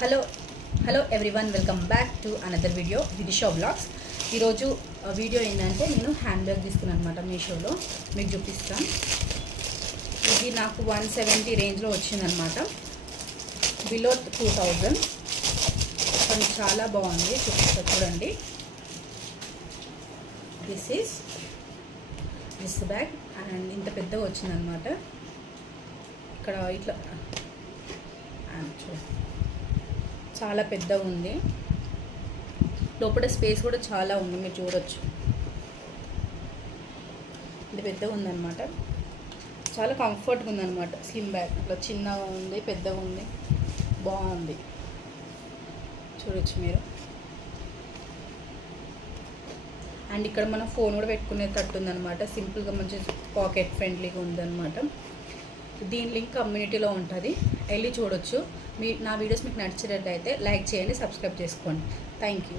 Hello hello everyone, welcome back to another video Vidisha vlogs. ఈరోజు video ఏంటంటే నేను hand bag తీసుకున్నాను అనమాట. మీషోలో మీకు చూపిస్తాను. ఇది నాకు 170 రేంజ్లో వచ్చిందనమాట, బిలో 2000. కానీ చాలా బాగుంది, చూపిస్తా చూడండి. దిస్ బ్యాగ్ అండ్ ఇంత పెద్దగా వచ్చిందనమాట. ఇక్కడ ఇట్లా చాలా పెద్దగా ఉంది, లోపల స్పేస్ కూడా చాలా ఉంది, మీరు చూడొచ్చు. ఇది పెద్దగా ఉందన్నమాట, చాలా కంఫర్ట్గా ఉందన్నమాట. స్లిమ్ బ్యాగ్ అట్లా చిన్నగా ఉంది, పెద్దగా ఉంది, బాగుంది, చూడొచ్చు మీరు. అండ్ ఇక్కడ మనం ఫోన్ కూడా పెట్టుకునేటట్టు ఉందన్నమాట. సింపుల్గా మంచి పాకెట్ ఫ్రెండ్లీగా ఉందన్నమాట. దీని లింక్ కమ్యూనిటీలో ఉంటుంది, వెళ్ళి చూడొచ్చు. నా వీడియోస్ మీకు నచ్చినట్లయితే లైక్ చేయండి, సబ్స్క్రైబ్ చేసుకోండి. Thank you.